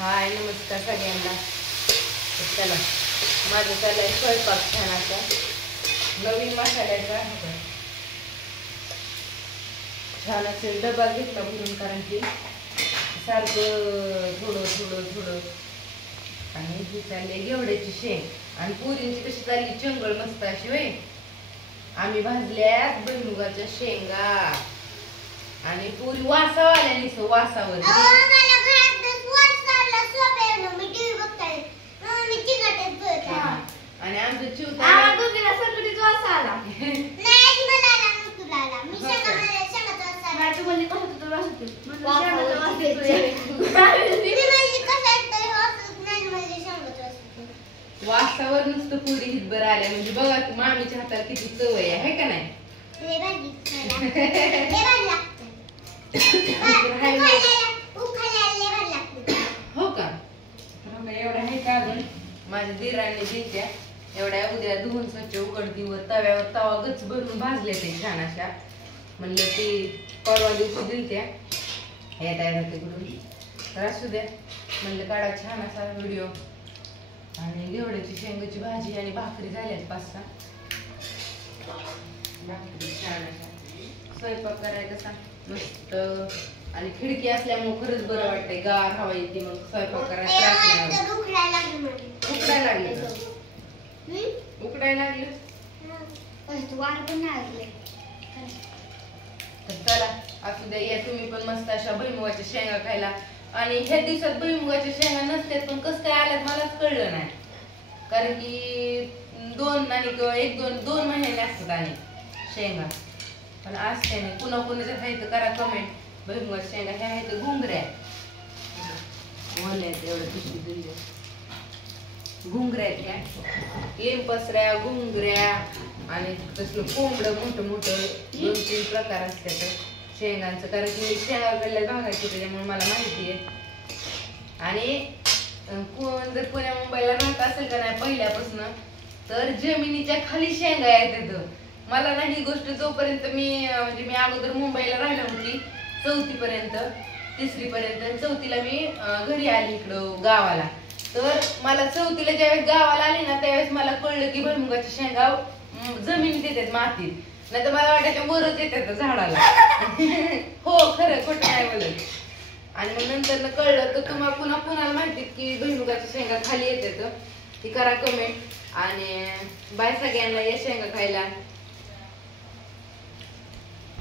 हाय नमस्कार सगळ्यांना. चला माझं चाललाय स्वयंपाक छानाचा नवीन मसाल्याचा छान असेल डबा घेतला भरून, कारण की सारखं थोडं थोडं थोडं. आणि ही चालली घेवड्याची शेंग आणि पुरींची कशी चालली चंगळ मस्त अशी होय. आम्ही भाजल्यात भुईमुगाच्या शेंगा आणि पुरी वासावाल्या निसो वासावर आणि आमचं चिवता वासावर नुसतं पुरी हितभर आल्या म्हणजे बघा मामीच्या हाताला किती चव आहे का नाही. हो का एवढ्या आहे का अजून माझ्या दिरांनी दिलत्या एवढ्या उद्या धुवून स्वच्छ उकडतीवर तव्यावर तवा गच भरून भाजले ते छान अशा. म्हणलं ती परवा दिवशी दिलत्या येता तिकडून तर असू द्या म्हणलं काढा छान असा व्हिडिओ. आणि घेवड्याची शेंगाची भाजी आणि भाकरी झाल्यात 5-6 भाकरी छान अशा. स्वयंपाक करायचा कसा मस्त आणि खिडकी असल्यामुळे खरंच बरं वाटतंय, गार हवा येते मग स्वयंपाक करायला त्रास नाही. उकडायला लागलं उकडायला लागलं तर चला असू द्या या तुम्ही पण मस्त अशा भुईमुगाच्या शेंगा खायला. आणि ह्या दिवसात भुईमुगाच्या शेंगा नसतात पण कसं काय आल्यात मलाच कळलं नाही, कारण की 2 महिन्याने असतात आणि शेंगा पण असते नाही. पुन्हा कुणाच्या खायचं करा कमेंट. भुईमुगाच्या शेंगा ह्या आहेत घुंगऱ्या ओल्यात एवढं पिशवी दिली घुंगऱ्या ह्या लिंपसऱ्या घुंगऱ्या आणि तसलं कोंबडं मोठं मोठं 2-3 प्रकार असतात शेंगांचं, कारण की मी शेंगाकडल्या भागायचे त्याच्यामुळे मला माहिती आहे. आणि कोण जर पुण्या मुंबईला राहत असेल का नाही पहिल्यापासून तर जमिनीच्या खाली शेंगा येतात. मला ना ही गोष्ट जोपर्यंत मी अगोदर मुंबईला राहिला होती 4थी पर्यंत 3री पर्यंत 4थीला मी घरी आली इकडं गावाला. तर मला 4थीला ज्यावेळेस गावाला आली ना त्यावेळेस मला कळलं की भुईमुगाच्या शेंगा जमिनीत येतात मातीत, नाही तर मला वाटायच्या वरच येतात झाडाला. हो खरं खोटं नाही बोलत. आणि मग नंतर कळलं तर तुम्हाला पुन्हा माहिती की भुईमुगाच्या शेंगा खाली येतात ती करा कमेंट. आणि बाय सगळ्यांना या शेंगा खायला.